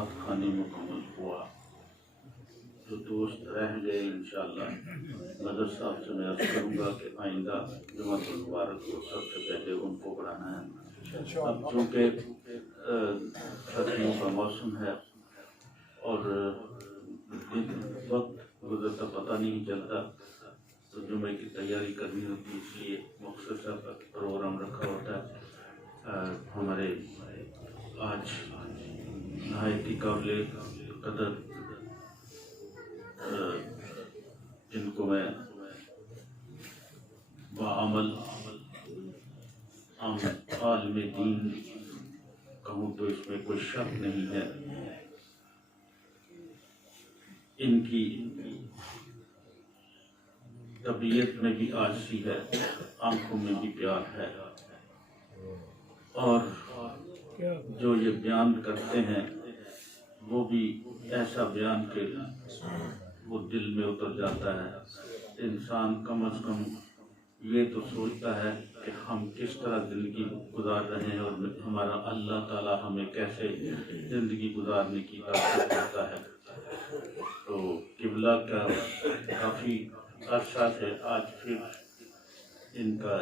رات خانی مکمل ہوا. جو دوست رہ گئے انشاءاللہ مدر صاحب سے میں عرض کروں گا کہ آئندہ جمعۃ المبارک کو سب سے پہلے ان کو پڑھانا ہے. اب چونکہ سردیوں کا موسم ہے اور وقت گزرتا پتہ نہیں چلتا تو جمعے کی تیاری کرنی ہوتی ہے، اس لیے مختصر پروگرام رکھا ہوتا ہے. ہمارے آج نہایت ہی قابل قدر جن کو میں بعمل عالم دین کہوں تو اس میں کوئی شک نہیں ہے. ان کی طبیعت میں بھی عاجزی ہے، آنکھوں میں بھی پیار ہے، اور جو یہ بیان کرتے ہیں وہ بھی ایسا بیان کہ وہ دل میں اتر جاتا ہے. انسان کم از کم یہ تو سوچتا ہے کہ ہم کس طرح زندگی گزار رہے ہیں اور ہمارا اللہ تعالیٰ ہمیں کیسے زندگی گزارنے کی طاقت دیتا ہے. تو قبلہ کا کافی عرصہ سے آج پھر ان کا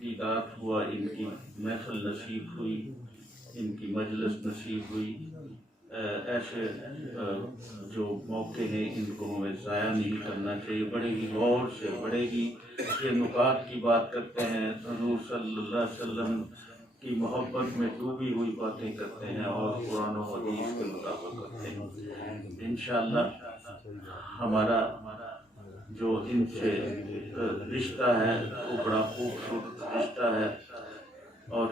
دیدار ہوا، ان کی محفل نصیب ہوئی، ان کی مجلس نصیب ہوئی. ایسے جو موقع ہیں ان کو ہمیں ضائع نہیں کرنا چاہیے. بڑے ہی غور سے، بڑے ہی یہ نکات کی بات کرتے ہیں، حضور صلی اللہ علیہ وسلم کی محبت میں ڈوبی ہوئی باتیں کرتے ہیں اور قرآن و حدیث کے مطابق کرتے ہیں. انشاءاللہ ہمارا جو ان سے رشتہ ہے وہ بڑا خوبصورت رشتہ ہے، اور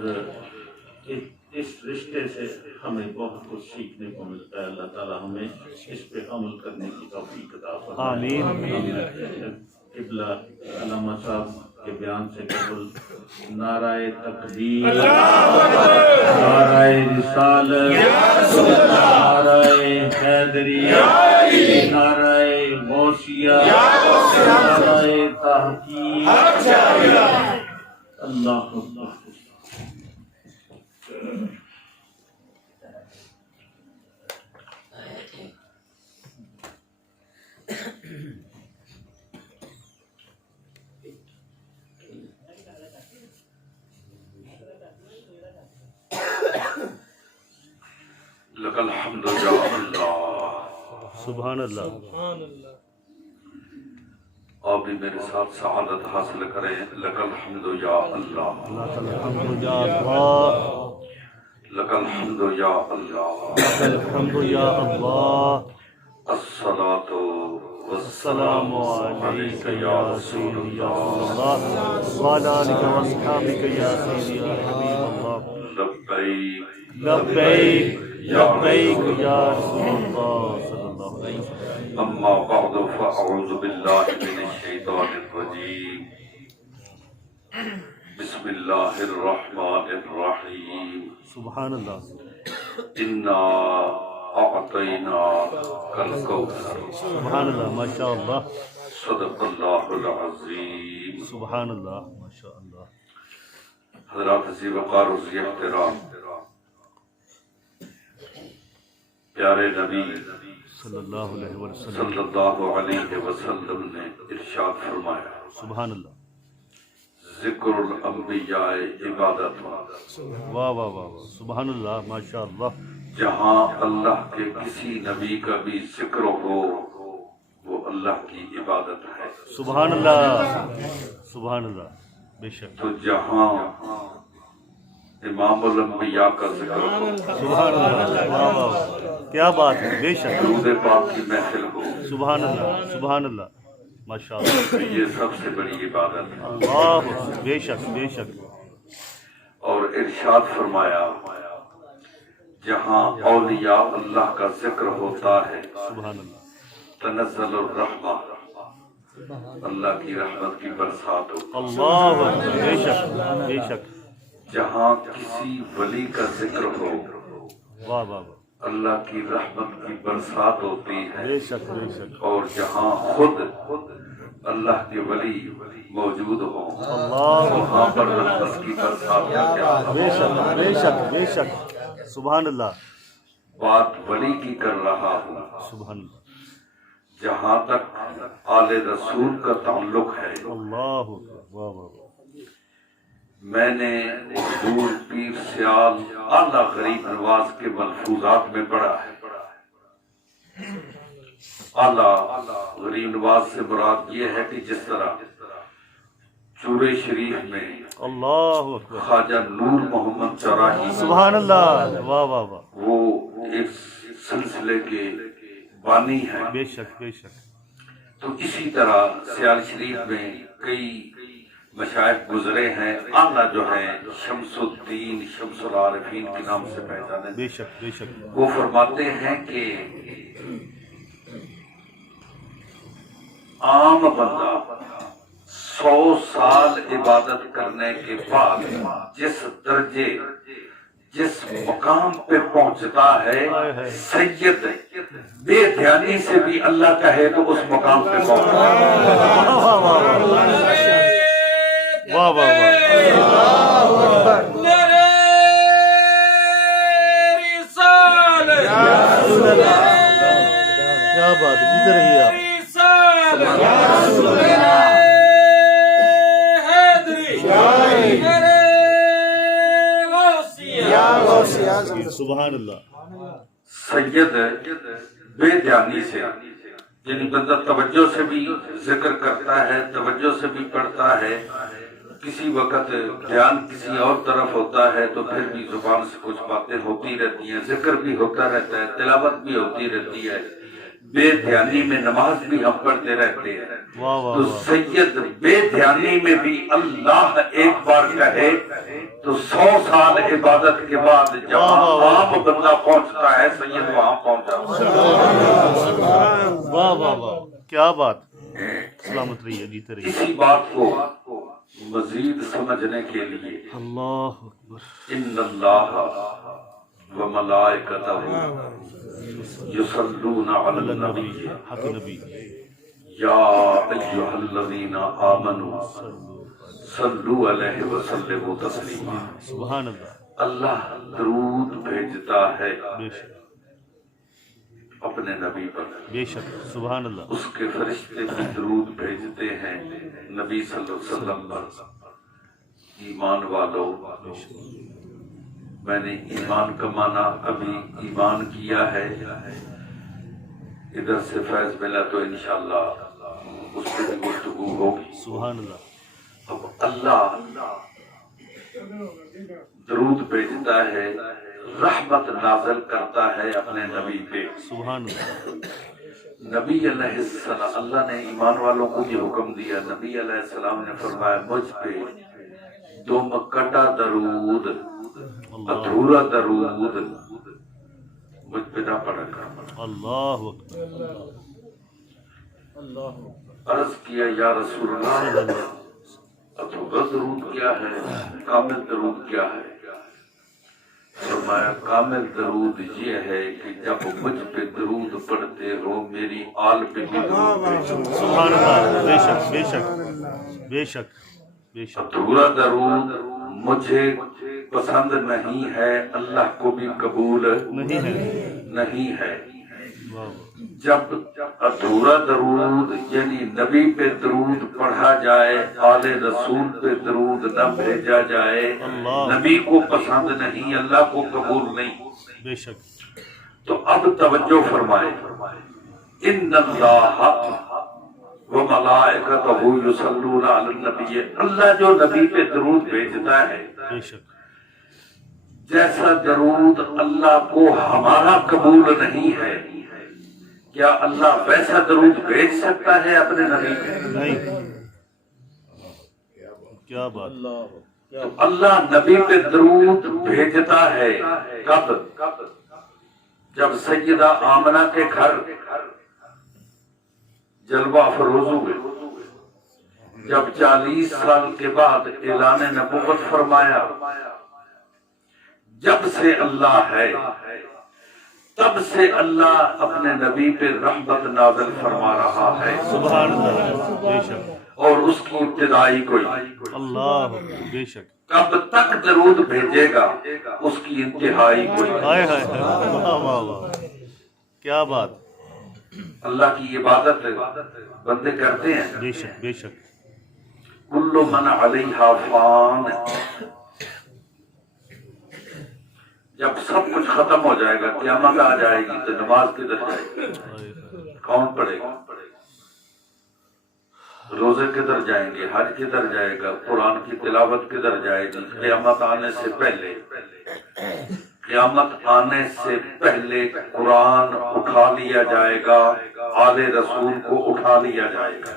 اس رشتے سے ہمیں بہت کچھ سیکھنے کو ملتا ہے. اللہ تعالیٰ ہمیں اس پہ عمل کرنے کی توفیق عطا فرمائے. قبلہ علامہ صاحب کے بیان سے قبل نعرہ تکبیر، نعرہ رسالت، نعرہ حیدریہ، نعرہ غوثیہ، نعرہ تحقیق. اللہ اکبر. لک الحمد یا اللہ. سبحان اللہ. آپ بھی میرے ساتھ سعادت حاصل کریں. لک الحمد یا اللہ. لک الحمد یا اللہ. لک الحمد یا اللہ. لک الحمد یا اللہ. الصلاۃ السلام علیک یا سیدی یا رسول اللہ وعلی آلک و اصحابک یا سیدی یا حبیب اللہ. لبیک لبیک لبیک یا رسول اللہ صلی اللہ علیہ وسلم. اما بعد فاعوذ باللہ من الشیطان الرجیم. بسم اللہ الرحمن الرحیم. سبحان اللہ. انا اعطیناک الکوثر. سبحان اللہ. ماشاء اللہ. صدق اللہ العظیم. سبحان اللہ. ماشاء اللہ. حضرات ذی وقار و ذی احترام، پیارے نبی صلی اللہ علیہ وسلم صلی اللہ علیہ وسلم نے ارشاد فرمایا، سبحان اللہ. ذکر الانبیاء عبادت. واہ واہ واہ. سبحان اللہ. ماشاء اللہ. جہاں اللہ کے کسی نبی کا بھی ذکر ہو وہ اللہ کی عبادت ہے. سبحان اللہ. سبحان اللہ. بے شک. تو جہاں امام الانبیاء کا ذکر ہو، سبحان اللہ. واہ واہ. کیا بات ہے. بے شک. درود پاک کی محفل ہو، سبحان اللہ. سبحان اللہ. ماشاء اللہ. یہ سب سے بڑی عبادت ہے. اللہ. بے شک. بے شک. اور ارشاد فرمایا، جہاں اولیاء اللہ کا ذکر ہوتا ہے سبحان اللہ. تنزل الرحمہ، اللہ کی رحمت کی برسات ہو. اللہ. بے شک. بے شک. جہاں کسی ولی کا ذکر ہو واہ واہ واہ. اللہ کی رحمت کی برسات ہوتی ہے. بے شک. بے شک. اور جہاں خود اللہ کے ولی موجود ہوں اللہ. وہاں پر رحمت کی برسات کا کیا. بے شک. بے شک. بے شک. سبحان اللہ. بات ولی کی کر رہا ہوں۔ سبحان اللہ، جہاں تک آل رسول کا تعلق ہے، اللہ اکبر، واہ واہ واہ، میں نے حضور پیر سیال اعلیٰ غریب نواز کے ملفوظات میں پڑھا ہے۔ اعلیٰ غریب نواز سے مراد یہ ہے کہ جس طرح چورے شریف میں اللہ اکبر، خواجہ نور محمد چراہی سبحان اللہ، واہ واہ واہ، وہ ایک سلسلے کے بانی ہیں، بے شک بے شک، تو اسی طرح سیال شریف میں کئی مشائخ گزرے ہیں۔ اعلیٰ جو ہیں شمس الدین شمس العارفین کے نام سے پہچانے، بے شک بے شک، وہ فرماتے ہیں کہ عام بندہ 100 سال عبادت کرنے کے بعد جس درجے جس مقام پہ پہنچتا ہے، سید بے دھیانی سے بھی اللہ کہے تو اس مقام پہ پہنچتا ہے۔ واہ واہ واہ، کیا بات ہے، جیتے رہیے آپ۔ سبحان اللہ، سید بے دھیانی سے، یعنی بندہ توجہ سے بھی ذکر کرتا ہے، توجہ سے بھی پڑھتا ہے، کسی وقت دھیان کسی اور طرف ہوتا ہے تو پھر بھی زبان سے کچھ باتیں ہوتی رہتی ہیں، ذکر بھی ہوتا رہتا ہے، تلاوت بھی ہوتی رہتی ہے، بے دھیانی میں نماز بھی ہم پڑھتے رہتے ہیں۔ واہ واہ تو واہ، سید بے دھیانی میں بھی اللہ ایک بار کہے تو 100 سال عبادت کے بعد جہاں عام بندہ پہنچتا ہے، سید وہاں پہنچا۔ واہ واہ واہ، کیا بات، سلامت رہیے، جیتے رہیے۔ اسی بات کو مزید سمجھنے کے لیے اللہ اکبر، ان اللہ و ملائکتہ یصلون علی النبی حق نبی، یا ایھا الذین آمنوا صلوا علیہ وسلموا تسلیما۔ سبحان اللہ، اللہ درود بھیجتا ہے بے شک اپنے نبی پر، بے شک، سبحان اللہ، اس کے فرشتے بھی درود بھیجتے ہیں نبی صلی اللہ علیہ وسلم پر۔ ایمان والو، میں نے ایمان کا معنی ابھی ایمان کیا ہے، ادھر سے فیض ملا تو انشاءاللہ اس پہ بھی گفتگو ہوگی۔ سبحان اللہ، اب اللہ درود بھیجتا ہے، رحمت نازل کرتا ہے اپنے نبی پہ۔ سبحان اللہ، نبی علیہ السلام، اللہ نے ایمان والوں کو یہ حکم دیا، نبی علیہ السلام نے فرمایا مجھ پہ تم کٹا درود، ادھورا درود مجھ پہ نہ پڑھا کر۔ اللہ اکبر، عرض کیا یا رسول اللہ، ادھورا درود کیا ہے، کامل درود کیا ہے؟ فرمایا کامل درود یہ ہے کہ جب مجھ پہ درود پڑھتے ہو میری آل پہ بھی درود بھیجو۔ سبحان اللہ، بے شک بے شک بے شک بے شک، ادھورا درود مجھے پسند نہیں ہے، اللہ کو بھی قبول نہیں ہے، نہیں ہے۔ واہ واہ، جب ادھورا درود یعنی نبی پہ درود پڑھا جائے، آل رسول پہ درود نہ بھیجا جائے، نبی کو پسند نہیں، اللہ کو قبول نہیں۔ بے شک، تو اب توجہ فرمائے، ان اللہ و ملائکتہ یصلون علی النبی، اللہ جو نبی پہ درود بھیجتا ہے، بے شک، جیسا درود اللہ کو ہمارا قبول نہیں ہے، کیا اللہ ویسا درود بھیج سکتا ہے اپنے نبی پہ؟ نہیں، کیا بات، تو اللہ نبی پہ درود بھیجتا ہے کب؟ جب سیدہ آمنہ کے گھر جلوہ افروز ہوئے، جب 40 سال کے بعد اعلان نبوت فرمایا، جب سے اللہ ہے تب سے اللہ اپنے نبی پہ رحمت نازل فرما رہا ہے۔ سبحان اللہ، بے شک، اور اس کی ابتدائی کوئی اللہ بے شک کب تک درود بھیجے گا اس کی انتہائی کوئی ہائے ہائے واہ واہ واہ کیا بات اللہ کی عبادت بندے کرتے ہیں بے شک بے شک کل من علیہا فان جب سب کچھ ختم ہو جائے گا قیامت آ جائے گی تو نماز کدھر جائے گی کون پڑھے گا روزے کدھر جائیں گے حج کدھر جائے گا قرآن کی تلاوت کدھر جائے گی قیامت آنے سے پہلے قرآن اٹھا لیا جائے گا آل رسول کو اٹھا لیا جائے گا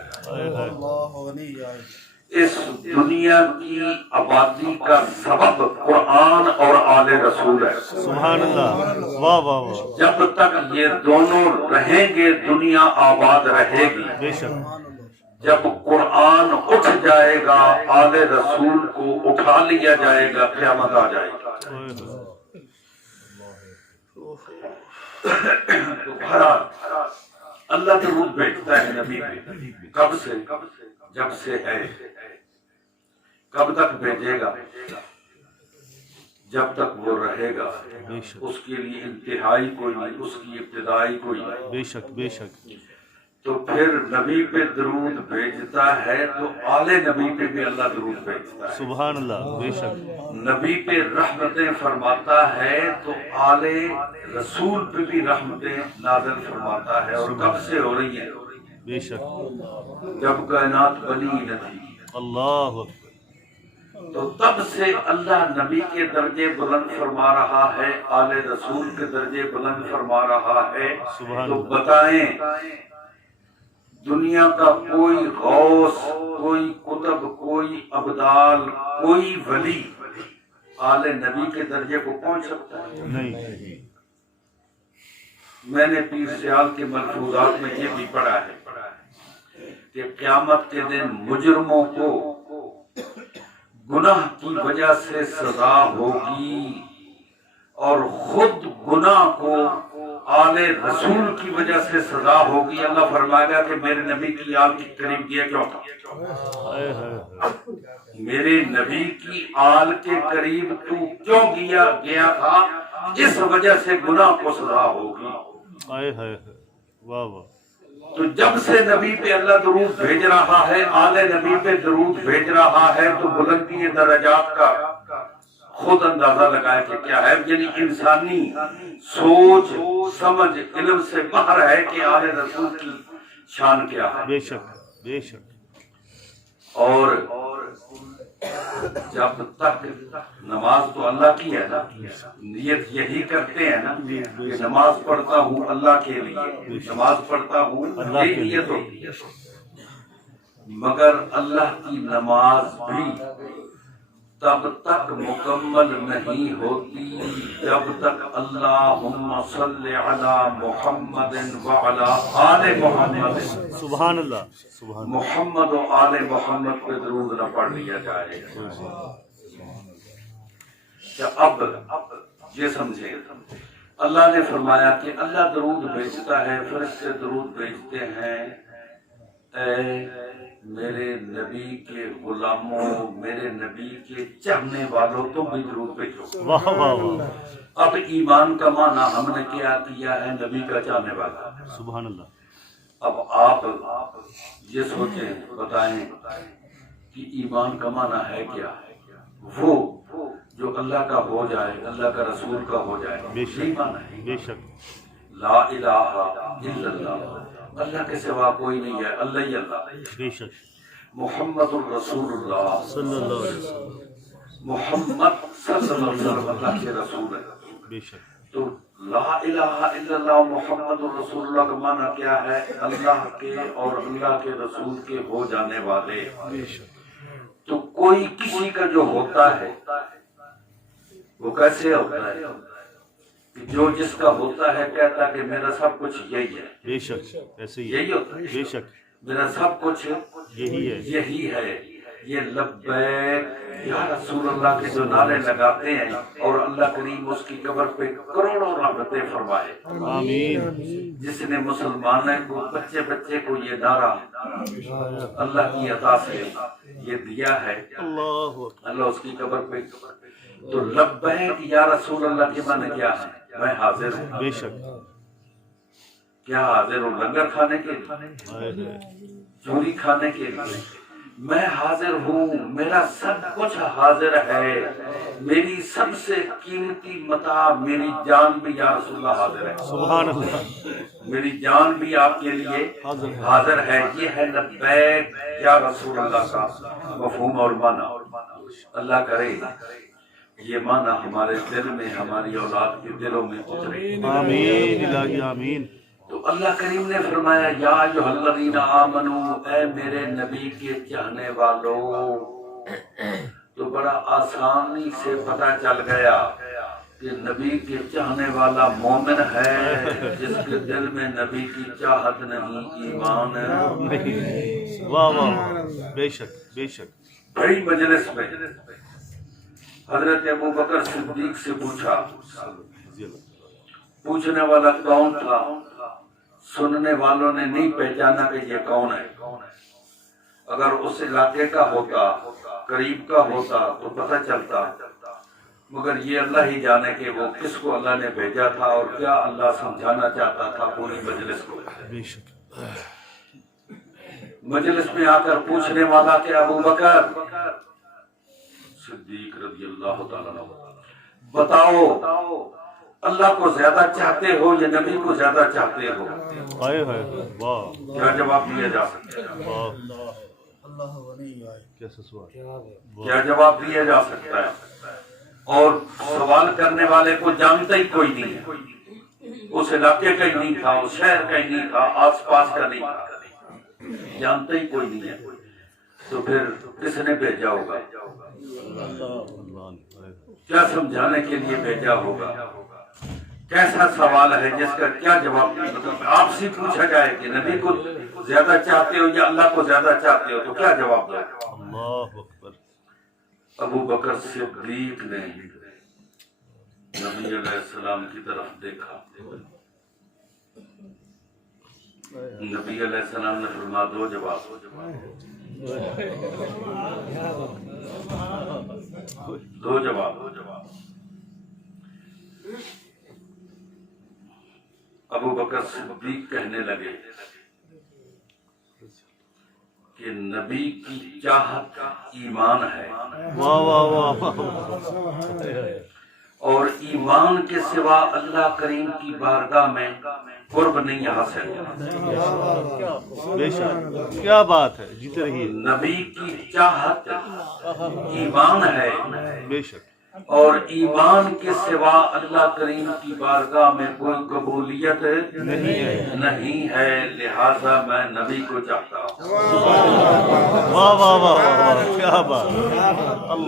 اس دنیا کی آبادی کا سبب قرآن اور آل رسول ہے سبحان اللہ واہ واہ واہ جب تک یہ دونوں رہیں گے دنیا آباد رہے گی بے شک جب قرآن اٹھ جائے گا آل رسول کو اٹھا لیا جائے گا قیامت آ جائے گی تو بہرحال اللہ درود بھیجتا ہے نبی پہ کب سے جب سے ہے کب تک بھیجے گا جب تک وہ رہے گا اس کے لیے انتہائی کوئی نہیں اس کی ابتدائی کوئی نہیں بے شک بے شک تو پھر نبی پہ درود بھیجتا ہے تو آل نبی پہ بھی اللہ درود بھیجتا ہے سبحان اللہ بے شک نبی پہ رحمتیں فرماتا ہے تو آل رسول پہ بھی رحمتیں نازل فرماتا ہے اور کب سے ہو رہی ہیں بے شک جب کائنات بنی نہ تھی اللہ اکبر تو تب سے اللہ نبی کے درجے بلند فرما رہا ہے آل رسول کے درجے بلند فرما رہا ہے سبحان تو اللہ بتائیں دنیا کا کوئی غوث کوئی قطب کوئی ابدال کوئی ولی آل نبی کے درجے کو پہنچ سکتا ہے نہیں میں نے پیر سیال کے ملفوظات میں یہ بھی پڑھا ہے کہ قیامت کے دن مجرموں کو گناہ کی وجہ سے سزا ہوگی اور خود گناہ کو آل رسول کی وجہ سے سزا ہوگی اللہ فرمائے گا کہ میرے نبی کی آل کے قریب گیا کیوں تھا میرے نبی کی آل کے قریب تو کیوں گیا تھا اس وجہ سے گناہ کو سزا ہوگی واہ واہ تو جب سے نبی پہ اللہ درود بھیج رہا ہے آل نبی پہ درود بھیج رہا ہے تو بلندی درجات کا خود اندازہ لگائے کہ کیا ہے یعنی انسانی سوچ سمجھ علم سے باہر ہے کہ آل رسول کی شان کیا ہے بے شک بے شک اور جب تک نماز تو اللہ کی ہے نا نیت یہی کرتے ہیں نا کہ نماز پڑھتا ہوں اللہ کے لیے نماز پڑھتا ہوں یہی نیت ہوتی ہے مگر اللہ کی نماز بھی تب تک مکمل نہیں ہوتی جب تک اللہم صلی علی محمد وعلی آل محمد سبحان اللہ سبحان محمد و آل محمد پہ درود نہ پڑھ لیا جائے کہ اب یہ سمجھے اللہ نے فرمایا کہ اللہ درود بھیجتا ہے فرشتے درود بھیجتے ہیں اے میرے نبی کے غلاموں میرے نبی کے چاہنے والوں تو بھی درود بھیجو واہ واہ واہ اب ایمان کا معنی ہم نے کیا ہے نبی کا چاہنے والا سبحان اللہ اب آپ یہ سوچیں بتائیں کہ ایمان کا معنی ہے کیا وہ جو اللہ کا ہو جائے اللہ کا رسول کا ہو جائے بے یہی معنی ہے شک بے شک لا الہ الا اللہ اللہ کے سوا کوئی نہیں ہے اللہ ہی اللہ بے شک محمد الرسول اللہ صلی اللہ علیہ وسلم محمد صلی اللہ علیہ وسلم اللہ کے رسول ہے بے شک تو لا الہ الا اللہ محمد الرسول اللہ کا معنی کیا ہے اللہ کے اور اللہ کے رسول کے ہو جانے والے بے شک تو کوئی کسی کا جو ہوتا ہے وہ کیسے ہوتا ہے کہ جو جس کا ہوتا ہے کہتا کہ میرا سب کچھ یہی ہے بے شک ایسے ہی یہی ہوتا ہے بے شک میرا سب کچھ یہی ہے یہی ہے یہ لبیک یا رسول اللہ کے جو نعرے لگاتے ہیں اور اللہ کریم اس کی قبر پہ کروڑوں رحمت عطا فرمائے۔ آمین۔ جس نے مسلمانوں کو بچے بچے کو یہ نعرہ اللہ کی عطا سے یہ دیا ہے، اللہ اکبر۔ اللہ اس کی قبر پہ تو لبیک یا رسول اللہ کے معنی کیا ہے؟ میں حاضر ہوں۔ بے شک۔ کیا حاضر ہوں؟ لنگر کھانے کے لیے، چوری کھانے کے لیے؟ میں حاضر ہوں، میرا سب کچھ حاضر ہے، میری سب سے قیمتی متاع میری جان بھی یا رسول اللہ حاضر ہے۔ سبحان اللہ۔ میری جان بھی آپ کے لیے حاضر ہے۔ یہ ہے لبیک یا رسول اللہ کا مفہوم اور معنی۔ اللہ کرے یہ معنی ہمارے دل میں، ہماری اولاد کے دلوں میں اترے۔ آمین الہی آمین۔ تو اللہ کریم نے فرمایا یا ایھا الذین آمنو، اے میرے نبی کے چاہنے والوں۔ تو بڑا آسانی سے پتہ چل گیا کہ نبی کے چاہنے والا مومن ہے جس کے دل میں نبی کی چاہت نہیں، ایمان نہیں۔ واہ واہ، بے شک بے شک۔ بڑی مجلس میں حضرت ابو بکر صدیق سے پوچھا، پوچھنے والا کون تھا؟ سننے والوں نے نہیں پہچانا کہ یہ کون ہے۔ اگر اس علاقے کا ہوتا، قریب کا ہوتا تو پتہ چلتا، مگر یہ اللہ ہی جانے کہ وہ کس کو اللہ نے بھیجا تھا اور کیا اللہ سمجھانا چاہتا تھا پوری مجلس کو۔ بے شک۔ مجلس میں آ کر پوچھنے والا کہ ابو بکر صدیق رضی اللہ تعالیٰ عنہ، بتاؤ اللہ کو زیادہ چاہتے ہو یا نبی کو زیادہ چاہتے ہو؟ ہائے ہائے، واہ کیا جواب دیا جا سکتا ہے؟ واہ، کیسا سوال، کیا جواب دیا جا سکتا ہے؟ اور سوال کرنے والے کو جانتا ہی کوئی نہیں ہے، اس علاقے کا ہی نہیں تھا، اس شہر کا ہی نہیں تھا، آس پاس کا نہیں تھا، جانتا ہی کوئی نہیں ہے، تو پھر کس نے بھیجا ہوگا؟ کیا سمجھانے کے لیے بھیجا ہوگا؟ کیسا سوال ہے جس کا کیا جواب؟ مطلب آپ سے پوچھا جائے کہ نبی کو زیادہ چاہتے ہو یا اللہ کو زیادہ چاہتے ہو تو کیا جواب دو؟ اللہ اکبر۔ ابو بکر صدیق نے نبی علیہ السلام کی طرف دیکھا، نبی علیہ السلام نے فرمایا دو جواب، دو جواب۔ ابو بکر صدیق کہنے لگے کہ نبی کی چاہت ایمان ہے، واہ واہ واہ، اور ایمان کے سوا اللہ کریم کی بارگاہ میں قرب نہیں حاصل۔ بے شک، کیا بات ہے، جیتے رہیے۔ نبی کی چاہت ایمان ہے، بے شک، اور ایمان کے سوا اللہ کریم کی بارگاہ میں کوئی قبولیت نہیں ہے، لہذا میں نبی کو چاہتا ہوں۔ واہ واہ واہ واہ، کیا بات،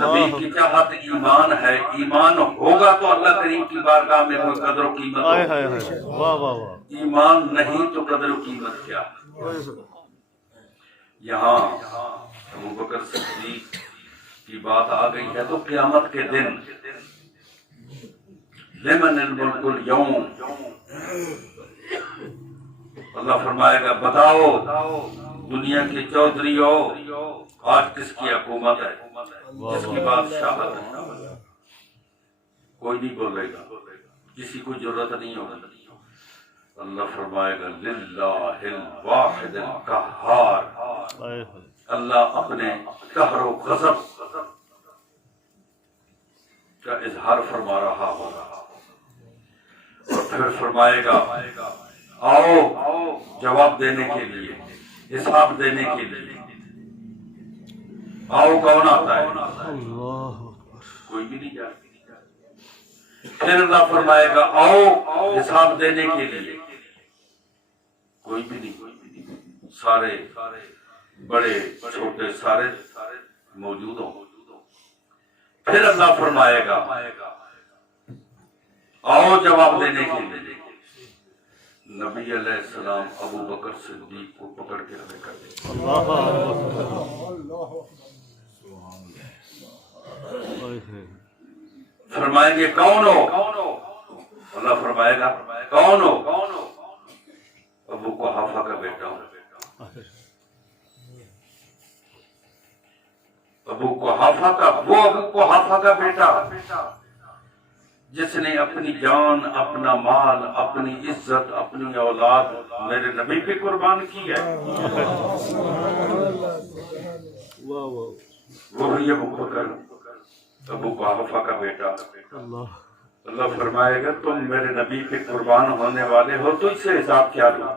نبی کی چاہت ایمان ہے، ایمان ہوگا تو اللہ کریم کی بارگاہ میں کوئی قدر و قیمت ہائے ہوگی، ہائے ہائے، واہ واہ واہ، ایمان نہیں تو قدر و قیمت کیا؟ یہاں ابو بکر صدیق کی بات آ گئی ہے تو قیامت کے دن لمن الملک اليوم، اللہ فرمائے گا بتاؤ دنیا کے چودھریو آج کس کی حکومت ہے، جس کی بادشاہت ہے؟ کوئی نہیں بولے گا، کسی کو ضرورت نہیں ہوگی۔ اللہ فرمائے گا للہ الواحد القہار، ہائے ہائے، اللہ اپنے قہر و غضب کا اظہار فرما رہا ہوگا، اور پھر فرمائے گا آؤ جواب دینے کے لیے، حساب دینے کے لیے آؤ۔ کون آتا ہے؟ اللہ اکبر، کوئی بھی نہیں جاتا۔ پھر اللہ فرمائے گا آؤ حساب دینے کے لیے، کوئی بھی نہیں، سارے بڑے چھوٹے سارے موجود ہوں۔ پھر اللہ فرمائے گا آؤ جواب دینے کے لیے، نبی علیہ السلام ابو بکر صدیق کو پکڑ کے کھڑے کر دیں۔ اللہ اکبر، ہائے ہائے، فرمائیں گے کون ہو؟ اللہ فرمائے گا کون ہو؟ ابو قحافہ کا بیٹا ہوں۔ ابو قحافہ کا، وہ ابو قحافہ کا بیٹا جس نے اپنی جان، اپنا مال، اپنی عزت، اپنی اولاد میرے نبی پہ قربان کی ہے، وہی ابو بکر ابو قحافہ کا بیٹا۔ اللہ فرمائے گا تم میرے نبی پہ قربان ہونے والے ہو تو اس سے حساب کیا دو؟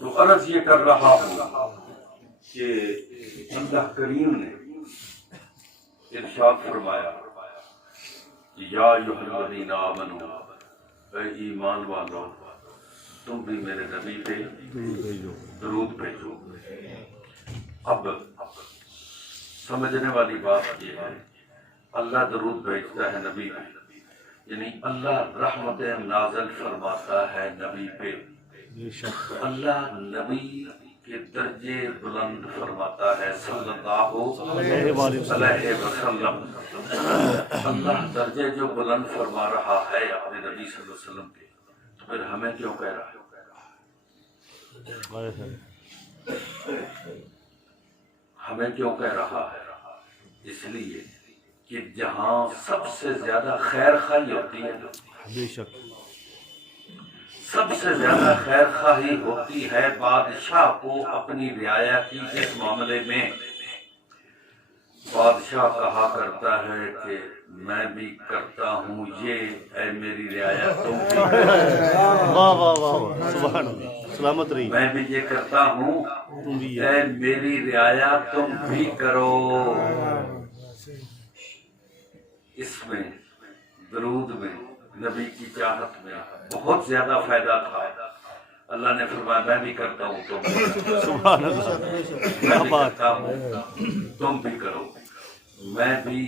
تو عرض یہ کر رہا ہوں کہ اللہ کریم نے ارشاد فرمایا یا ایھا الذین آمنوا، اے ایمان والو تم بھی میرے نبی پہ درود بھیجو۔ اب سمجھنے والی بات یہ ہے اللہ درود بھیجتا ہے نبی پہ، یعنی اللہ رحمت نازل فرماتا ہے نبی پہ، اللہ نبی کے درجے بلند فرماتا ہے صلی اللہ علیہ وسلم۔ اللہ درجے جو بلند فرما رہا ہے اپنے نبی صلی اللہ علیہ وسلم کے، تو پھر ہمیں کیوں کہہ رہا ہے؟ ہمیں کیوں کہہ رہا ہے؟ اس لیے کہ جہاں سب سے زیادہ خیر خواہی ہوتی ہے، بے شک سب سے زیادہ خیر خواہی ہوتی ہے بادشاہ کو اپنی رعایا کی، جس معاملے میں بادشاہ کہا کرتا ہے کہ میں بھی کرتا ہوں یہ، اے میری رعایا تم بھی سلامت رہی، میں بھی یہ کرتا ہوں اے میری رعایا تم بھی کرو۔ اس میں درود میں نبی کی چاہت میں بہت زیادہ فائدہ تھا۔ اللہ نے فرمایا میں بھی کرتا ہوں تم بھی کرو، میں بھی کرتا ہوں تم بھی کرو۔ میں بھی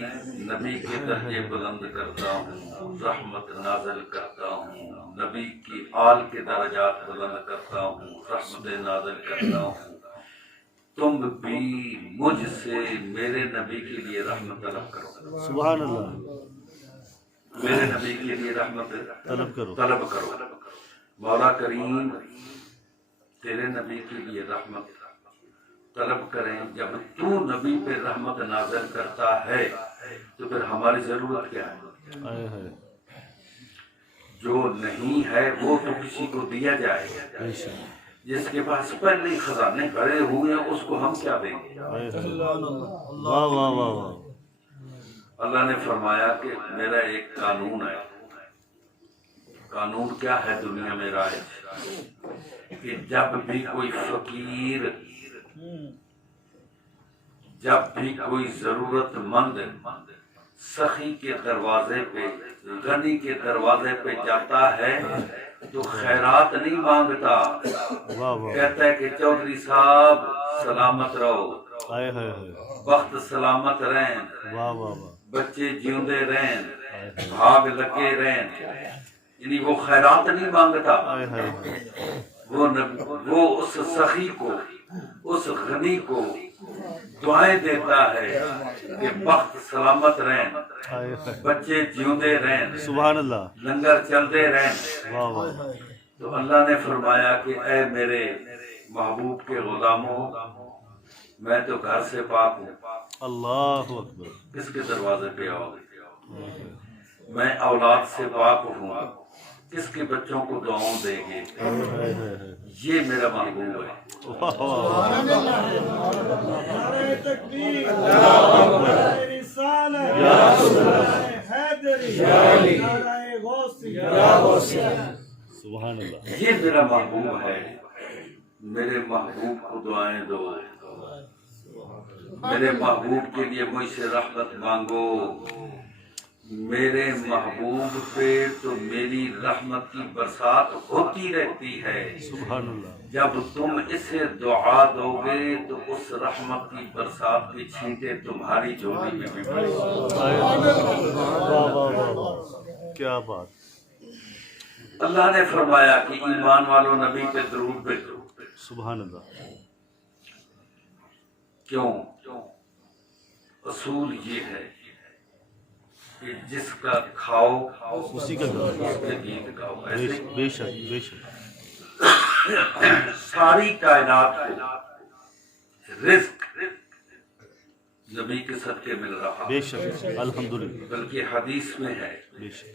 نبی کے درجے بلند کرتا ہوں، رحمت نازل کرتا ہوں، نبی کی آل کے درجات بلند کرتا ہوں، رحمت نازل کرتا ہوں۔ تم بھی مجھ سے میرے نبی کے لیے رحمت طلب کرو، سبحان اللہ، میرے نبی کے لیے رحمت طلب کرو۔ مولا کریم تیرے نبی کے لیے رحمت طلب کریں۔ جب تو نبی پہ رحمت نازل کرتا ہے تو پھر ہماری ضرورت کیا ہے؟ جو نہیں ہے وہ تو کسی کو دیا جائے گا، جس کے پاس پہلے خزانے بھرے ہوئے ہیں اس کو ہم کیا دیں گے؟ اللہ نے فرمایا کہ میرا ایک قانون ہے۔ قانون کیا ہے دنیا میں رائج؟ کہ جب بھی کوئی فقیر، جب بھی کوئی ضرورت مند سخی کے دروازے پہ، غنی کے دروازے پہ جاتا ہے تو خیرات نہیں مانگتا، کہتا ہے کہ چودھری صاحب سلامت رہو، وقت سلامت رہیں، بچے جیوندے رہیں، بھاگ لگے رہیں، یعنی وہ خیرات نہیں مانگتا۔ وہ اس سخی کو، اس غنی کو دعائیں دیتا ہے کہ وقت سلامت رہیں، بچے جیوندے رہیں، سبحان اللہ، لنگر چلتے رہیں۔ تو اللہ نے فرمایا کہ اے میرے محبوب کے غلاموں، میں تو گھر سے پاک ہوں، اللہ اکبر، کس کے دروازے پہ آؤ گے؟ میں اولاد سے پاک ہوں، کس کے بچوں کو دعاؤں دیں گے؟ یہ میرا محبوب ہے۔ سبحان اللہ، یہ میرا محبوب ہے۔ میرے محبوب کو دعائیں دو، میرے محبوب کے لیے مجھ سے رحمت مانگو۔ میرے محبوب پہ تو میری رحمت کی برسات ہوتی رہتی ہے۔ سبحان اللہ، جب تم اسے دعا دو گے تو اس رحمت کی برسات کی چھینٹیں تمہاری جھولی میں بھی پڑیں گی۔ کیا بات. اللہ نے فرمایا کہ ایمان والوں نبی پہ درود بھیجو. سبحان اللہ. کیوں؟ اصول یہ ہے کہ جس کا کھاؤ اسی کا اس کے گیت گاؤ. ایسے بے شک بے شک. ساری کائنات کو رزق نبی کے صدقے مل رہا. بے شک الحمدللہ. بلکہ حدیث میں ہے بے شک.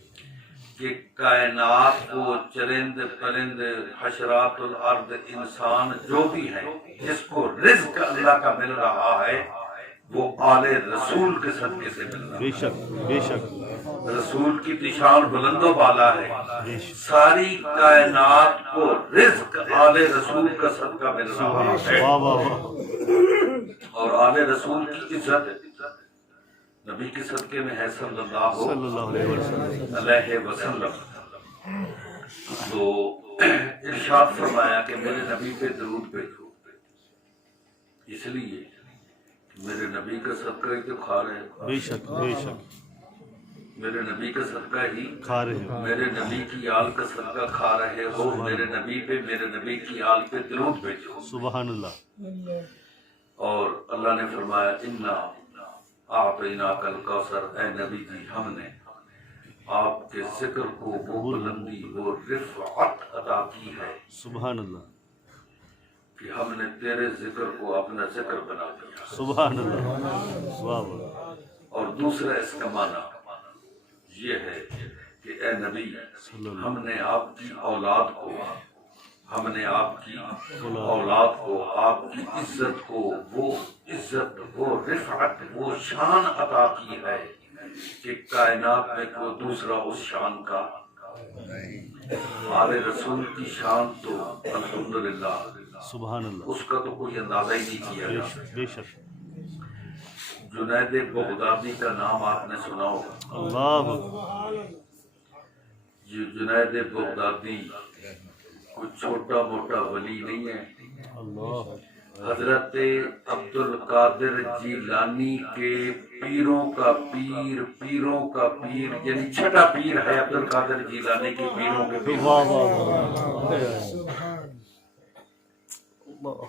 کہ کائنات کو چرند پرند حشرات الارض انسان جو بھی ہے جس کو رزق اللہ کا مل رہا ہے وہ آل رسول کے صدقے سے مل رہا بے ہے. شک بے شک. رسول کی تشان بلند و بالا ہے. بے شک. ساری کائنات کو رزق آل رسول کا صدقہ مل رہا ہے. واہ واہ واہ. اور آل رسول کی عزت نبی کے صدقے میں ہے صلی اللہ علیہ وسلم. تو ارشاد فرمایا کہ میرے نبی پہ درود بھیجو. اس لیے میرے نبی کا صدقہ ہی تو کھا رہے ہیں. بے شک بے شک. میرے نبی کا صدقہ ہی کھا رہے ہو. میرے نبی کی آل کا صدقہ کھا رہے ہو. میرے نبی پہ میرے نبی کی آل پہ درود بھیجو. سبحان اللہ. اور اللہ نے فرمایا انا اعطیناک الکوثر. اے نبی جی ہم نے آپ کے ذکر کو وہ بلندی وہ رفعت عطا کی ہے سبحان اللہ. کہ ہم نے تیرے ذکر کو اپنا ذکر بنا دیا. سبحان اللہ. واہ واہ. اور دوسرا اس کا معنی یہ ہے کہ اے نبی ہم نے آپ کی اولاد کو ہم نے آپ کی اولاد کو آپ کی عزت کو وہ عزت وہ رفعت وہ شان عطا کی ہے کہ کائنات میں کوئی دوسرا اس شان کا. آل رسول کی شان تو الحمدللہ سبحان اللہ. اس کا تو کوئی اندازہ ہی نہیں کیا بے جا شک سکتا. بے شک. جنید بغدادی کا نام آپ نے سنا ہوگا. اللہ اکبر. یہ جنید بغدادی کوئی چھوٹا موٹا ولی نہیں ہے. اللہ. حضرت عبد القادر جیلانی کے پیروں کا پیر پیروں کا پیر یعنی چھٹا پیر ہے عبد القادر جیلانی کے پیروں کے پیر. واہ واہ واہ.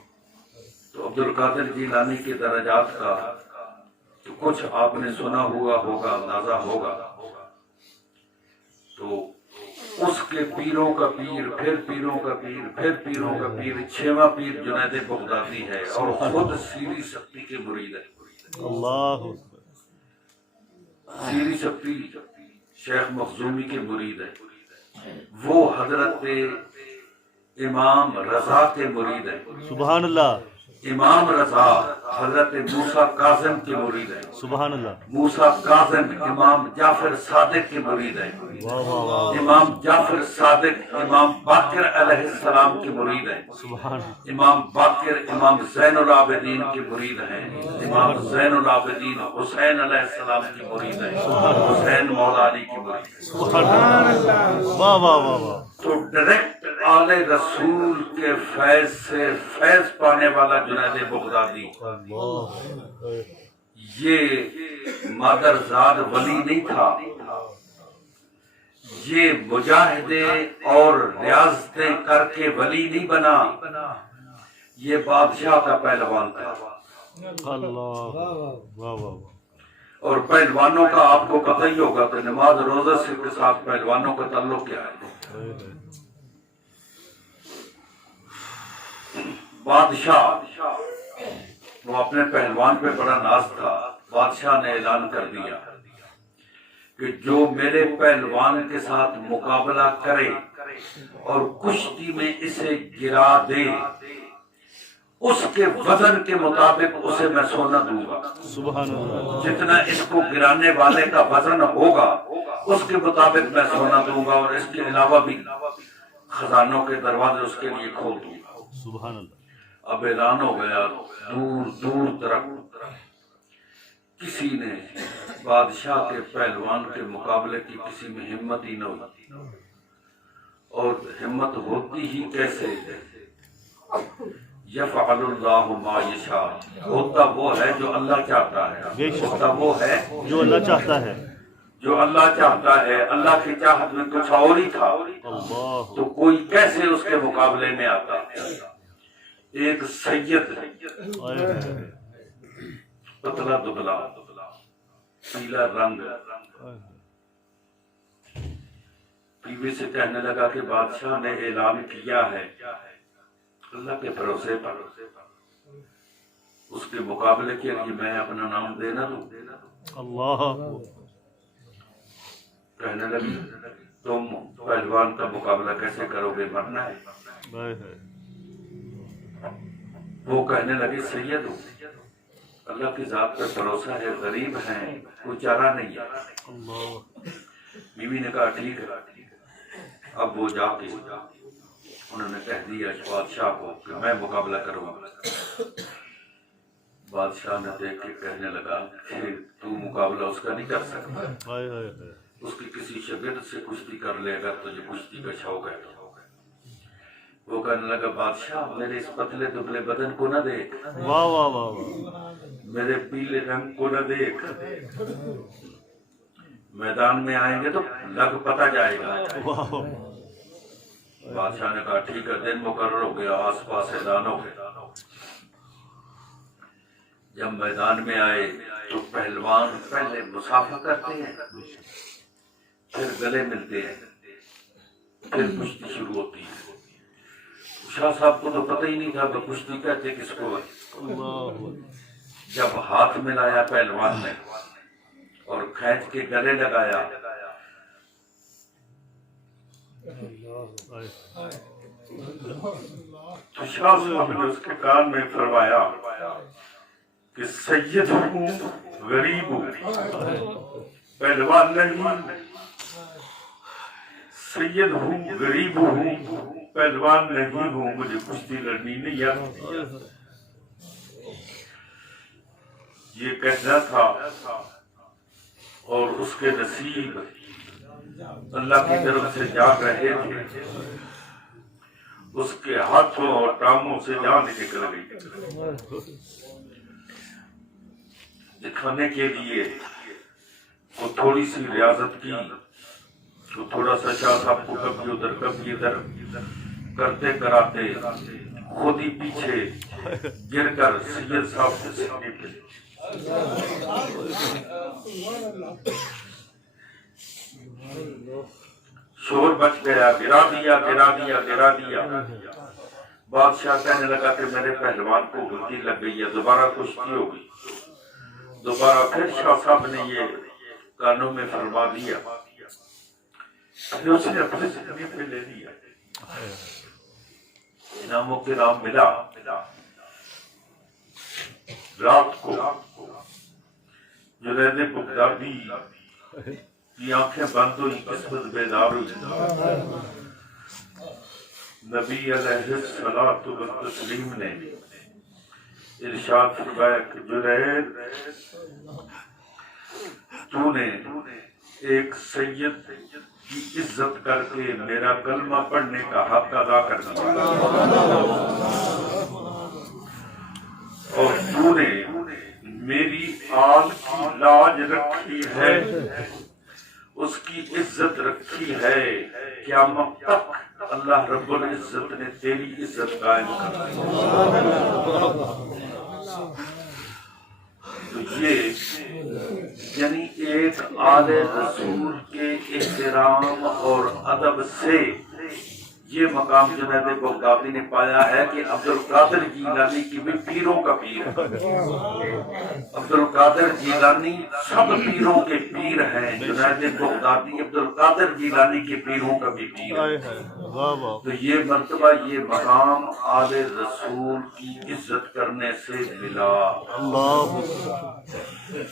تو عبد القادر جیلانی کے درجات کا تو کچھ آپ نے سنا ہوا ہوگا اندازہ ہوگا. تو اس کے پیروں کا پیر پھر پیروں کا پیر پھر پیروں کا پیر 6واں پیر جنید بغدادی ہے اور خود سیری سختی کے مرید ہے. اللہ. سیری سختی شیخ مخزومی کے مرید ہے. وہ حضرت امام رضا کے مرید ہے. سبحان اللہ. امام رضا حضرت موسیٰ کاظم کے مرید ہے. سبحان اللہ. موسیٰ کاظم امام جعفر صادق کے مرید ہے. واہ واہ واہ. امام جعفر صادق امام باقر علیہ السلام کے مرید ہیں. سبحان. امام باقر امام زین العابدین کے مرید ہیں. امام زین العابدین حسین علیہ السلام کے مرید ہیں. حسین مولا علی کے مرید ہیں. سبحان اللہ. واہ واہ واہ واہ. تو ڈائریکٹ آل رسول کے فیض سے فیض پانے والا جنید بغدادی یہ مادرزاد ولی نہیں تھا. یہ مجاہدیں اور ریاضتیں کر کے ولی نہیں بنا. یہ بادشاہ کا پہلوان تھا. اللہ. واہ واہ. اور پہلوانوں کا آپ کو پتہ ہی ہوگا کہ نماز روزہ سے کے ساتھ پہلوانوں کا تعلق کیا ہے. بادشاہ وہ اپنے پہلوان پہ بڑا ناز تھا. بادشاہ نے اعلان کر دیا کہ جو میرے پہلوان کے ساتھ مقابلہ کرے اور کشتی میں اسے گرا دے اس کے وزن کے مطابق اسے میں سونا دوں گا. سبحان اللہ. جتنا اس کو گرانے والے کا وزن ہوگا اس کے مطابق میں سونا دوں گا اور اس کے علاوہ بھی خزانوں کے دروازے اس کے لیے کھول دوں گا. سبحان اللہ. اب اعلان ہو گیا. دور دور تک کسی نے بادشاہ کے پہلوان کے مقابلے کی کسی میں ہمت ہی نہ ہوتی. اور ہمت ہوتی ہی کیسے؟ یفعل اللہ ما یشاء. ہوتا وہ ہے جو اللہ چاہتا ہے. ہوتا وہ ہے جو اللہ چاہتا ہے. جو اللہ چاہتا ہے، اللہ کی چاہت میں کچھ اور ہی تھا، اللہ تو کوئی کیسے اس کے مقابلے میں آتا؟ ایک سید پتلا دبلا پیلا رنگ بیوی سے کہنے لگا کہ بادشاہ نے اعلان کیا ہے اللہ کے بھروسے پر اس کے مقابلے کے لیے میں اپنا نام دینا دوں؟ اللہ کہنے لگی تم پہلوان کا مقابلہ کیسے کرو گے، مرنا ہے۔ وہ کہنے لگی سید ہوں، اللہ کی ذات پہ بھروسہ ہے، غریب ہیں، کوئی چارہ نہیں ہے۔ بیوی نے کہا ٹھیک ہے۔ اب وہ جا کے انہوں نے کہہ دیا بادشاہ کو کہ میں مقابلہ کروں گا۔ بادشاہ نے دیکھ کے کہنے لگا کہ تو مقابلہ اس کا نہیں کر سکتا، اس کی کسی شاگرد سے کشتی کر لے گا، تجھے کشتی کا شوق ہے۔ وہ کہنے لگا بادشاہ میرے اس پتلے دبلے بدن کو نہ دیکھ، واہ واہ واہ، میرے پیلے رنگ کو نہ دیکھ، میدان میں آئیں گے تو لگ پتہ جائے گا۔ بادشاہ نے کہا ٹھیک ہے، دن مقرر ہو گیا، آس پاس اعلان ہو گیا۔ جب میدان میں آئے تو پہلوان پہلے مصافحہ کرتے ہیں، پھر گلے ملتے ہیں، پھر کشتی شروع ہوتی ہے۔ شاہ صاحب کو تو پتہ ہی نہیں تھا کہ کشتی کہتے کس کو ہے۔ جب ہاتھ ملایا پہلوان نے اور کھینچ کے گلے لگایا تو شاہ صاحب نے اس کے کان میں فرمایا کہ سید ہوں، غریب ہوں، پہلوان نہیں، سید ہوں، غریب ہوں، پہلوان نہیں ہوں، مجھے کشتی لڑنی نہیں آتی۔ یہ کہنا تھا اور اس کے نصیب اللہ کی طرف سے جاگ رہے تھے، اس کے ہاتھوں اور ٹانگوں سے جان نکل گئی۔ دکھانے کے لیے وہ تھوڑی سی ریاضت کی، تو تھوڑا سا شاہ صاحب کو کبھی ادھر کبھی ادھر کرتے کراتے خود ہی پیچھے گر کر سید صاحب سے سینے پہ شور بچ گیا، گرا دیا گرا دیا گرا دیا۔ بادشاہ کہنے لگا کہ میرے پہلوان کو غلطی لگ گئی ہے، دوبارہ کشتی ہو گئی۔ دوبارہ پھر شاہ صاحب نے یہ کانوں میں فرما دیا، پھر اس نے اپنے سینے پہ لے لیا۔ انعاموں کے نام ملا۔ رات کو جنید بغدادی کی آنکھیں بند ہوئی، قسمت بیدار ہوئی۔ نبی علیہ الصلوۃ والتسلیم نے ارشاد فرمایا کہ جنید تو نے ایک سید کی عزت کر کے میرا کلمہ پڑھنے کا حق ادا کر دیا، اور تو نے میری آل کی لاج رکھی ہے، اس کی عزت رکھی ہے، قیامت تک اللہ رب العزت نے تیری عزت قائم کر دی۔ تو یہ یعنی ایک آل رسول کے احترام اور ادب سے یہ مقام جنید بغدادی نے پایا ہے کہ عبد القادر جیلانی کی بھی پیروں کا پیر ہے۔ عبد القادر جیلانی سب پیروں کے پیر ہیں، جنید بغدادی عبد القادر جیلانی کے پیروں کا بھی پیر ہے۔ تو یہ مرتبہ، یہ مقام آل رسول کی عزت کرنے سے ملا۔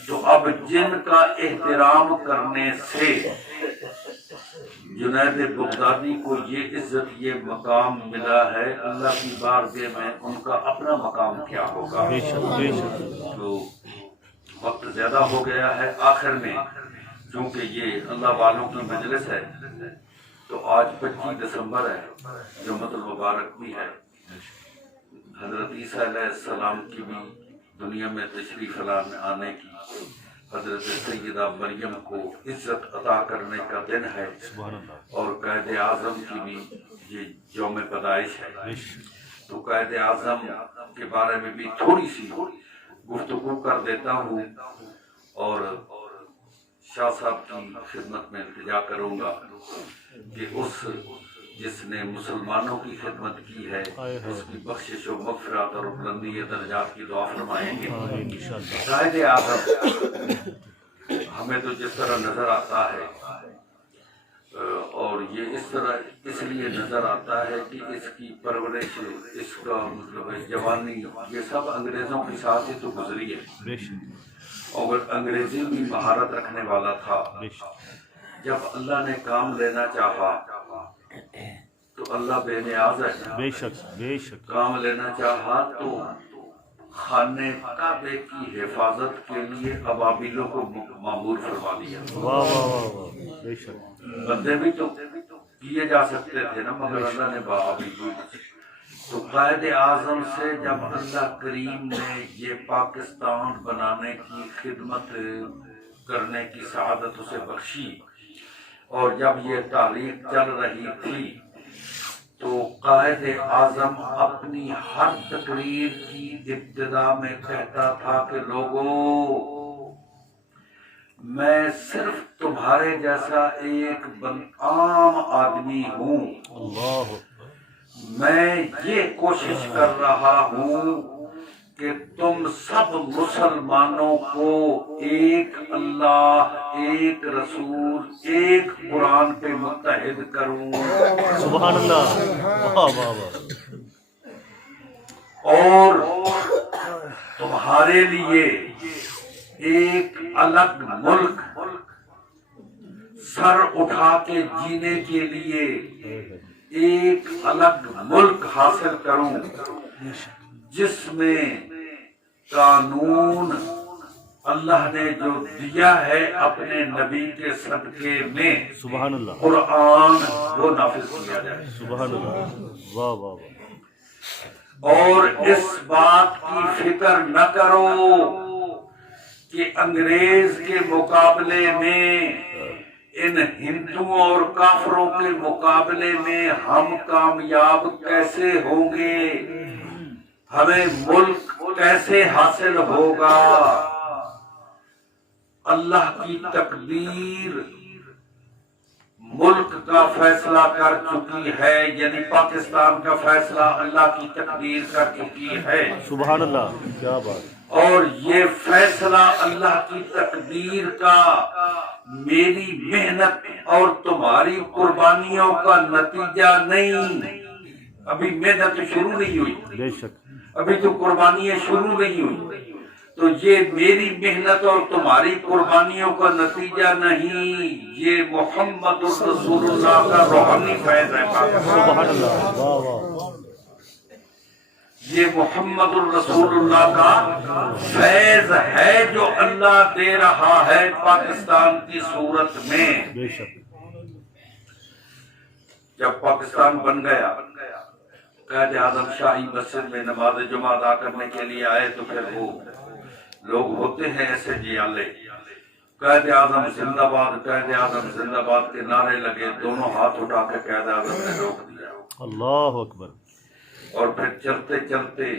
تو اب جن کا احترام کرنے سے جنید بغدادی کو یہ عزت، یہ مقام ملا ہے، اللہ کی بارگاہ میں ان کا اپنا مقام کیا ہوگا۔ تو وقت زیادہ ہو گیا ہے، آخر میں چونکہ یہ اللہ والوں کی مجلس ہے تو آج 25 دسمبر ہے، جمعۃ المبارک بھی ہے، حضرت عیسیٰ علیہ السلام کی بھی دنیا میں تشریف آنے کی، حضرت سیدہ مریم کو عزت عطا کرنے کا دن ہے، اور قائد اعظم کی بھی یہ یوم پیدائش ہے۔ تو قائد اعظم کے بارے میں بھی تھوڑی سی گفتگو کر دیتا ہوں، اور شاہ صاحب کی خدمت میں التجا کروں گا کہ اس جس نے مسلمانوں کی خدمت کی ہے اس کی بخشش و مغفرت اور بلندی درجات کی دعا فرمائیں گے۔ قائد اعظم ہمیں تو جس طرح نظر آتا ہے، اور یہ اس طرح اس لیے نظر آتا ہے کہ اس کی پرورش، اس کا مطلب جوانی، یہ سب انگریزوں کے ساتھ ہی تو گزری ہے، اور انگریزی بھی مہارت رکھنے والا تھا۔ جب اللہ نے کام لینا چاہا تو اللہ بے نیاز ہے، بے شک کام لینا چاہا تو خانے کعبے کی حفاظت کے لیے ابابیلوں کو معمور فرما دیا۔ واہ واہ واہ واہ، بے شک بندے بھی تو کیے جا سکتے تھے نا، مگر اللہ نے ابابیل۔ تو قائد اعظم سے جب اللہ کریم نے یہ پاکستان بنانے کی خدمت کرنے کی سعادت اسے بخشی، اور جب یہ تحریک چل رہی تھی تو قائد اعظم اپنی ہر تقریر کی ابتدا میں کہتا تھا کہ لوگوں، میں صرف تمہارے جیسا ایک عام آدمی ہوں، اللہ، میں یہ کوشش کر رہا ہوں کہ تم سب مسلمانوں کو ایک اللہ، ایک رسول، ایک قرآن پہ متحد کروں۔ سبحان اللہ، واہ واہ واہ، اور تمہارے لیے ایک الگ ملک سر اٹھا کے جینے کے لیے ایک الگ ملک حاصل کروں، جس میں قانون اللہ نے جو دیا ہے اپنے نبی کے صدقے میں، سبحان اللہ، قرآن، وہ نافذ کیا جائے۔ سبحان اللہ، واہ واہ واہ، اور اس بات کی فکر نہ کرو کہ انگریز کے مقابلے میں، ان ہندوؤں اور کافروں کے مقابلے میں ہم کامیاب کیسے ہوں گے، ہمیں ملک کیسے حاصل ہوگا۔ اللہ کی تقدیر ملک کا فیصلہ کر چکی ہے، یعنی پاکستان کا فیصلہ اللہ کی تقدیر کر چکی ہے۔ سبحان اللہ، کیا بات، اور یہ فیصلہ اللہ کی تقدیر کا میری محنت اور تمہاری قربانیوں کا نتیجہ نہیں، ابھی محنت شروع نہیں ہوئی، بے شک، ابھی تو قربانیاں شروع نہیں ہوئی، تو یہ میری محنت اور تمہاری قربانیوں کا نتیجہ نہیں، یہ محمد رسول اللہ کا روحانی فیض ہے۔ سبحان اللہ، واہ واہ، یہ محمد الرسول اللہ کا فیض ہے جو اللہ دے رہا ہے پاکستان کی صورت میں۔ بے شک، جب پاکستان بن گیا، قائد اعظم شاہی مسجد میں نماز جمعہ ادا کرنے کے لیے آئے تو پھر وہ لوگ ہوتے ہیں ایسے جیالے، قائد اعظم زندہ باد، قائد اعظم زندہ باد کے نعرے لگے، دونوں ہاتھ اٹھا کے قائد اعظم نے روک دیا، اللہ اکبر، اور پھر چلتے چلتے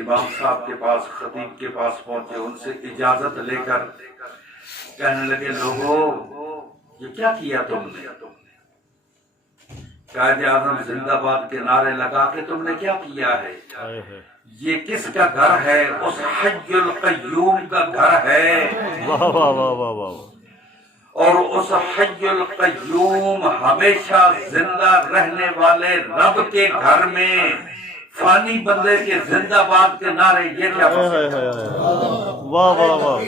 امام صاحب کے پاس، خطیب کے پاس پہنچے، ان سے اجازت لے کر کہنے لگے لوگوں یہ کیا کیا تم نے؟ قائد اعظم زندہ باد کے نعرے لگا کے تم نے کیا کیا ہے؟ یہ کس کا گھر ہے؟ اس حی القیوم کا گھر ہے، واہ واہ واہ واہ واہ، اور اس حی القیوم ہمیشہ زندہ رہنے والے رب کے گھر میں فانی بندے کے زندہ باد کے نعرے، یہ کیا بات ہے؟ واہ واہ واہ،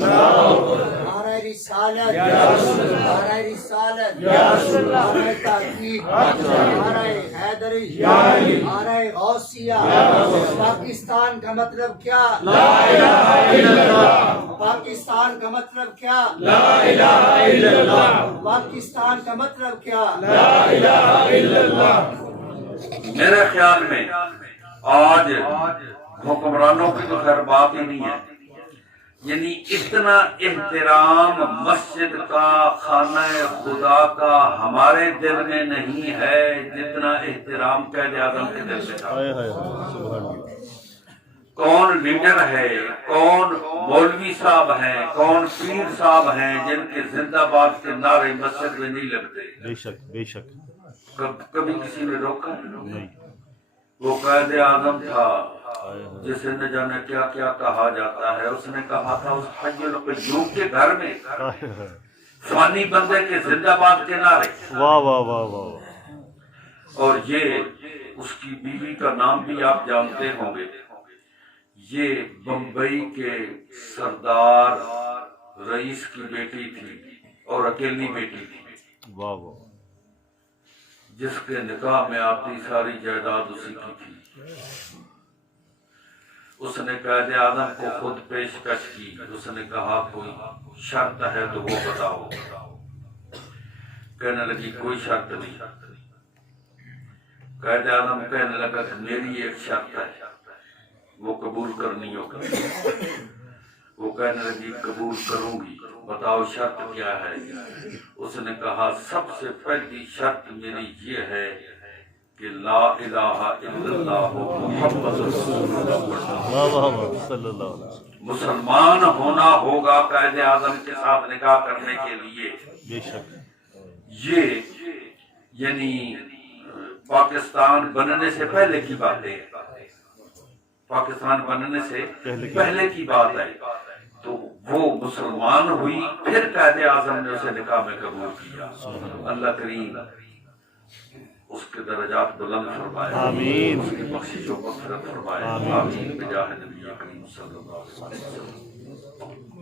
نعرہ رسالت، نعرہ رسالت، نعرہ تحقیق، نعرہ حیدری، نعرہ غوثیہ۔ پاکستان کا مطلب کیا؟ لا الہ الا اللہ۔ پاکستان کا مطلب کیا؟ لا الہ الا اللہ۔ پاکستان کا مطلب کیا؟ لا الہ الا اللہ۔ میرے خیال میں آج حکمرانوں کی تو خیر بات ہی نہیں ہے، یعنی اتنا احترام مسجد کا، خانہ خدا کا ہمارے دل میں نہیں ہے جتنا احترام قائد اعظم کے دل میں تھا۔ سبحان اللہ۔ کون لیڈر ہے، کون مولوی صاحب ہیں، کون پیر صاحب ہیں جن کے زندہ باد کے نعرے مسجد میں نہیں لگتے؟ بے شک بے شک۔ کبھی کسی نے روکا؟ نہیں۔ وہ قائد اعظم تھا جسے نہ جانے کیا کیا کہا جاتا ہے، اس نے کہا تھا اس حی القیوم کے گھر میں فانی بندے کے زندہ باد کے نعرے۔ واہ واہ واہ واہ۔ اور یہ اس کی بیوی کا نام بھی آپ جانتے ہوں گے، یہ بمبئی کے سردار رئیس کی بیٹی تھی اور اکیلی بیٹی تھی، واہ واہ۔ جس کے نکاح میں آتی ساری جائیداد اسی کی تھی۔ اس نے قائد اعظم کو خود پیشکش کی، اس نے کہا کوئی شرط ہے تو وہ بتاؤ۔ کہنے لگی کوئی شرط نہیں۔ قائد اعظم کہنے لگا کہ میری ایک شرط ہے، وہ قبول کرنی ہوگی۔ وہ کہنے لگی قبول کروں گی، بتاؤ شرط کیا ہے؟ اس نے کہا سب سے پہلی شرط میری یہ ہے کہ لا الہ الا اللہ محمد رسول اللہ، واہ واہ واہ، صلی اللہ علیہ وسلم۔ مسلمان ہونا ہوگا قائد اعظم کے ساتھ نکاح کرنے کے لیے۔ بے شک۔ یہ یعنی پاکستان بننے سے پہلے کی بات ہے، پاکستان بننے سے پہلے کی بات ہے۔ تو وہ مسلمان ہوئی، پھر قائد اعظم نے اسے نکاح میں قبول کیا۔ اللہ کریم اس کے درجات بلند فرمائے، آمین۔ اس کی بخشش و مغفرت فرمائے، آمین۔ آمین بجاہ نبی کریم صلی اللہ علیہ وسلم۔